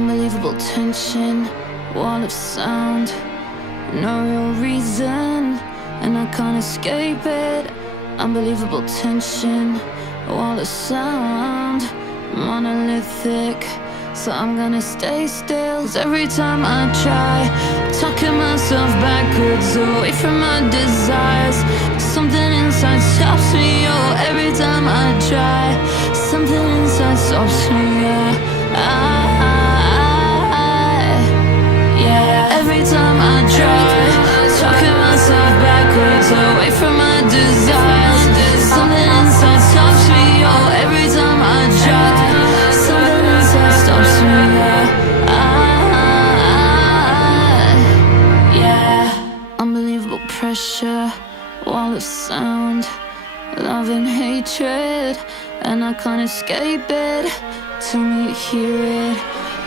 Unbelievable tension, wall of sound, no real reason, and I can't escape it. Unbelievable tension, wall of sound, monolithic, so I'm gonna stay still. 'Cause every time I try, talking myself backwards away from my desires, something inside stops me. Oh, every time I try, something inside stops me. Yeah, every time I try, talking myself backwards away from my desires, something inside stops me. Oh, every time I try, something inside stops me. Yeah, unbelievable pressure, wall of sound, love and hatred, and I can't escape it. Till me hear it,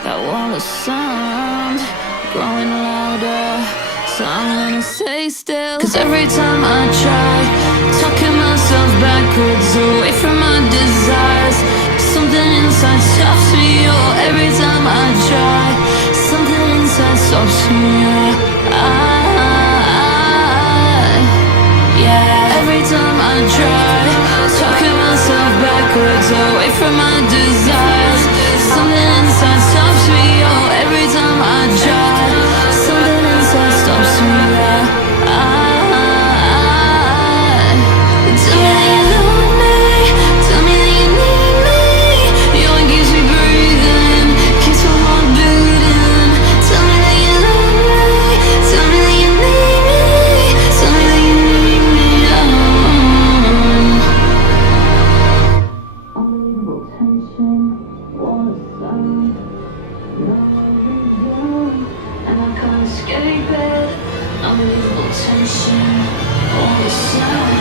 that wall of sound growing louder, so I'm gonna stay still. 'Cause every time I try, talking myself backwards away from my desires, something inside stops me. Oh, every time I try, something inside stops me. Yeah, every time I try, talking myself backwards away from my desires, something inside stops me. Oh, every time I try, something inside stops me. Tell me that you love me, tell me that you need me. You're what keeps me breathing, keeps my heart beating. Tell me that you love me, tell me that you need me, tell me that you need me. Unbelievable tension, wall of sound, no reason, and I can't escape it. Unbelievable tension, wall of sound.